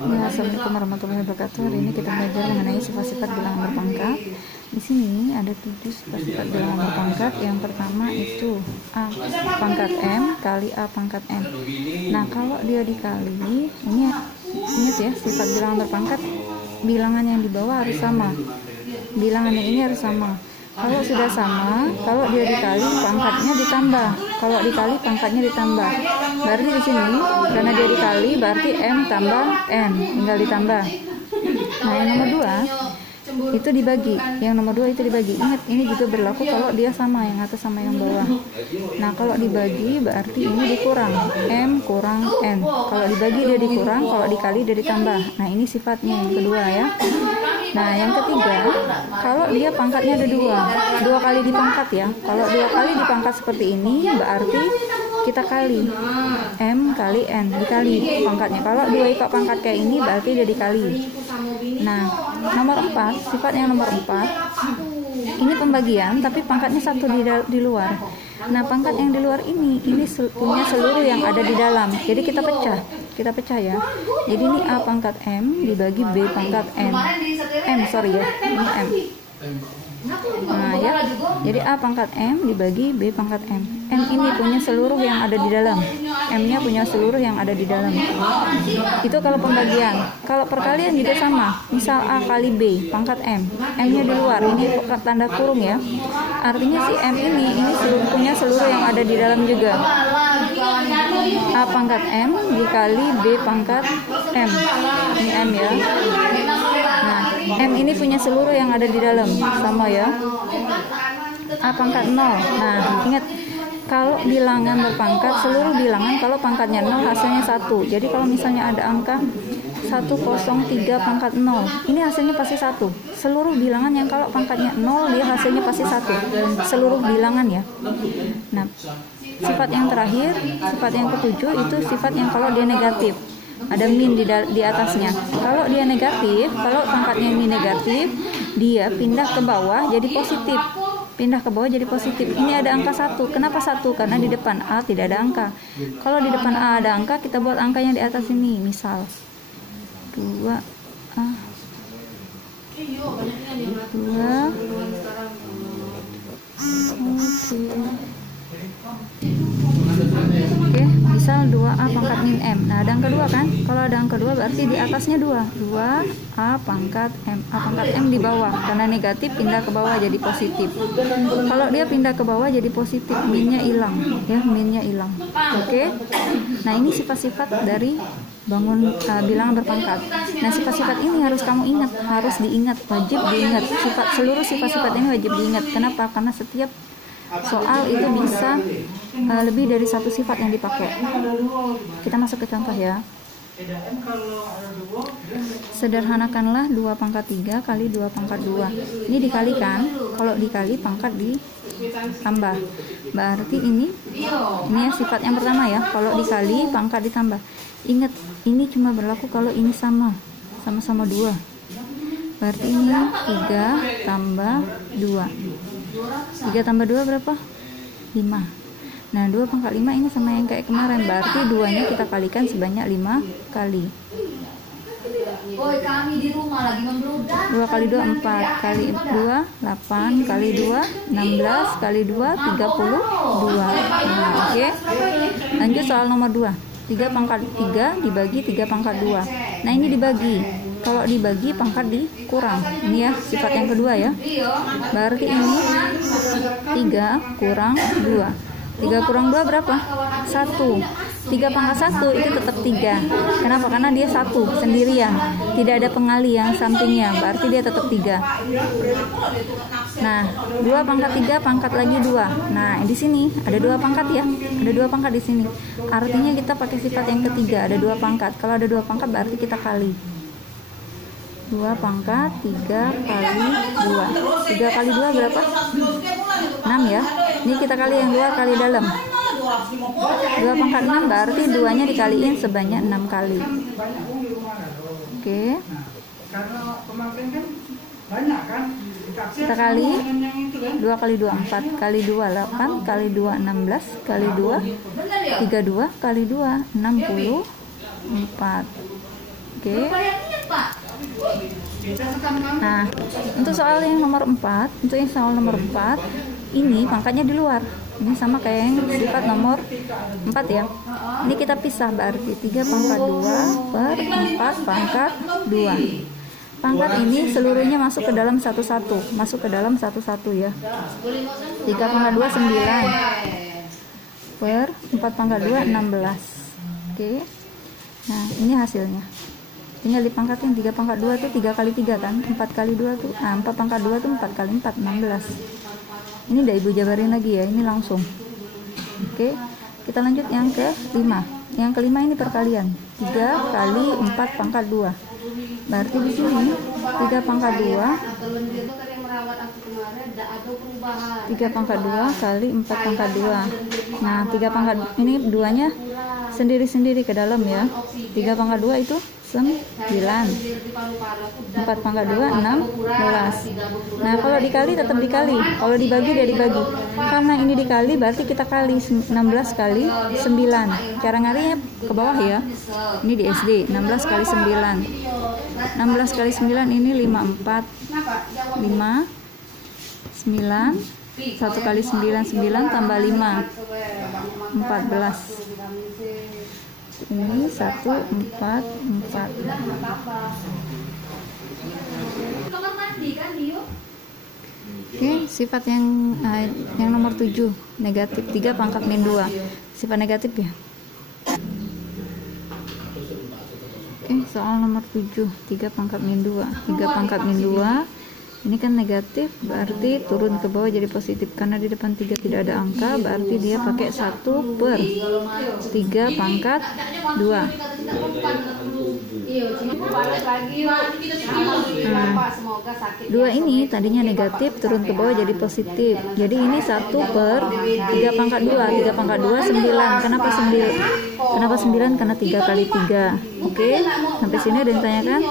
Ya, Assalamualaikum warahmatullahi wabarakatuh. Hari ini kita belajar mengenai sifat-sifat bilangan berpangkat. Di sini ada 7 sifat-sifat bilangan berpangkat. Yang pertama itu A pangkat M kali A pangkat M. Nah, kalau dia dikali, ini ingat ya, sifat bilangan berpangkat, bilangan yang di bawah harus sama. Bilangan yang ini harus sama. Kalau sudah sama, kalau dia dikali pangkatnya ditambah. Kalau dikali pangkatnya ditambah. Berarti di sini karena dia dikali berarti M tambah N, tinggal ditambah. Nah, yang nomor 2 itu dibagi. Yang nomor 2 itu dibagi. Ingat, ini juga berlaku kalau dia sama, yang atas sama yang bawah. Nah, kalau dibagi berarti ini dikurang. M kurang N. Kalau dibagi dia dikurang, kalau dikali dia ditambah. Nah, ini sifatnya yang kedua ya. Nah, yang ketiga, kalau dia pangkatnya ada dua kali dipangkat ya. Kalau 2 kali dipangkat seperti ini, berarti kita kali M kali N, dikali pangkatnya. Kalau 2 ikut pangkat kayak ini, berarti dia dikali. Nah, nomor 4, sifat yang nomor 4, ini pembagian, tapi pangkatnya 1 di luar. Nah, pangkat yang di luar ini punya seluruh yang ada di dalam. Jadi kita pecah ya. Jadi ini A pangkat M dibagi B pangkat N. Ini M. Nah ya, jadi A pangkat M dibagi B pangkat M. M ini punya seluruh yang ada di dalam. M-nya punya seluruh yang ada di dalam. Itu kalau pembagian. Kalau perkalian juga sama. Misal A kali B pangkat M. M-nya di luar. Ini tanda kurung ya. Artinya si M ini punya seluruh yang ada di dalam juga. A pangkat M dikali B pangkat M. Ini M ya. Nah, M ini punya seluruh yang ada di dalam, sama ya. A pangkat 0. Nah, ingat, kalau bilangan berpangkat, seluruh bilangan kalau pangkatnya 0 hasilnya 1. Jadi kalau misalnya ada angka 103 pangkat 0, ini hasilnya pasti 1. Seluruh bilangan yang kalau pangkatnya 0 dia hasilnya pasti 1. Seluruh bilangan ya. Nah, sifat yang terakhir, sifat yang ketujuh itu sifat yang kalau dia negatif, ada min di atasnya. Kalau dia negatif, kalau pangkatnya ini negatif, dia pindah ke bawah jadi positif. Pindah ke bawah jadi positif. Ini ada angka 1. Kenapa 1? Karena di depan A tidak ada angka. Kalau di depan A ada angka, kita buat angkanya di atas ini. Misal 2 A 2. Oke, misal 2A pangkat min M. Nah, ada angka 2 kan? Kalau ada angka 2 berarti di atasnya 2A pangkat M. A pangkat M di bawah. Karena negatif pindah ke bawah jadi positif. Kalau dia pindah ke bawah jadi positif, minnya hilang ya, minnya hilang. Oke. Nah, ini sifat-sifat dari bilangan berpangkat. Nah, sifat-sifat ini harus kamu ingat, harus diingat, wajib diingat. Seluruh sifat-sifat ini wajib diingat. Kenapa? Karena setiap soal itu bisa lebih dari 1 sifat yang dipakai. Kita masuk ke contoh ya. Sederhanakanlah 2 pangkat 3 kali 2 pangkat 2. Ini dikalikan. Kalau dikali pangkat ditambah. Berarti ini ya sifat yang pertama ya. Kalau dikali pangkat ditambah. Ingat, ini cuma berlaku kalau ini sama-sama 2. Berarti ini 3 tambah 2. 3 tambah 2 berapa? 5. Nah, 2 pangkat 5 ini sama yang kayak kemarin. Berarti 2-nya kita kalikan sebanyak 5 kali. 2 kali 2 4 kali 2 8 kali 2 16 kali 2 32. Nah, oke. Lanjut soal nomor 2. 3 pangkat 3 dibagi 3 pangkat 2. Nah, ini dibagi. Kalau dibagi pangkat dikurang. Ini ya sifat yang kedua ya. Berarti ini 3 kurang 2. 3 kurang 2 berapa? 1. 3 pangkat 1 itu tetap 3. Kenapa? Karena dia 1 sendirian. Tidak ada pengali yang sampingnya. Berarti dia tetap 3. Nah, 2 pangkat 3 pangkat lagi 2. Nah, di sini ada 2 pangkat ya. Ada 2 pangkat di sini. Artinya kita pakai sifat yang ketiga, ada 2 pangkat. Kalau ada 2 pangkat berarti kita kali. 2 pangkat 3 kali 2. 3 kali 2 berapa? 6 ya. Ini kita kali yang 2 kali dalam. 2 pangkat 6 berarti 2-nya dikaliin sebanyak 6 kali. Oke. Kita kali 2 kali 2 4 kali 2 8 kali 2 16 kali 2 32 kali 2 64. Oke. Nah, untuk soal yang nomor 4, ini pangkatnya di luar. Ini sama kayak yang sifat nomor 4 ya. Ini kita pisah, berarti 3 pangkat 2 per 4 pangkat 2. Pangkat ini seluruhnya masuk ke dalam satu-satu, ya. 3 pangkat 2 9 per 4 pangkat 2 16. Oke. Nah, ini hasilnya. Tinggal dipangkatin 3 pangkat 2 itu 3 kali 3 kan, 4 kali 2 tuh 4 pangkat 2 tuh 4 kali 4 16. Ini udah ibu jabarin lagi ya, ini langsung. Oke, kita lanjut yang ke 5. Yang kelima ini perkalian 3 kali 4 pangkat 2. Berarti di sini 3 pangkat 2 kali 4 pangkat 2. Nah, 3 pangkat ini duanya sendiri-sendiri ke dalam ya. 3 pangkat 2 itu 9, 4 pangkat 2 16. Nah, kalau dikali tetap dikali, kalau dibagi dia dibagi. Karena ini dikali berarti kita kali 16 kali 9. Cara ngarinya ke bawah ya. Ini di SD, 16 kali 9. 16 kali 9 ini 54. 5 9 1 kali 9 9 tambah 5 14. Ini 1 4 4. Oke, sifat yang nomor 7 negatif 3 pangkat min 2. Sifat negatif ya. Oke, soal nomor 7 3 pangkat min 2. 3 pangkat min 2 ini kan negatif, berarti turun ke bawah jadi positif. Karena di depan 3 tidak ada angka, berarti dia pakai 1 per 3 pangkat 2. Nah, 2 ini tadinya negatif, turun ke bawah jadi positif. Jadi ini 1 per 3 pangkat 2. 3 pangkat 2 9. Kenapa 9? Kenapa 9? Karena 3 kali 3. Oke, sampai sini ada yang tanyakan?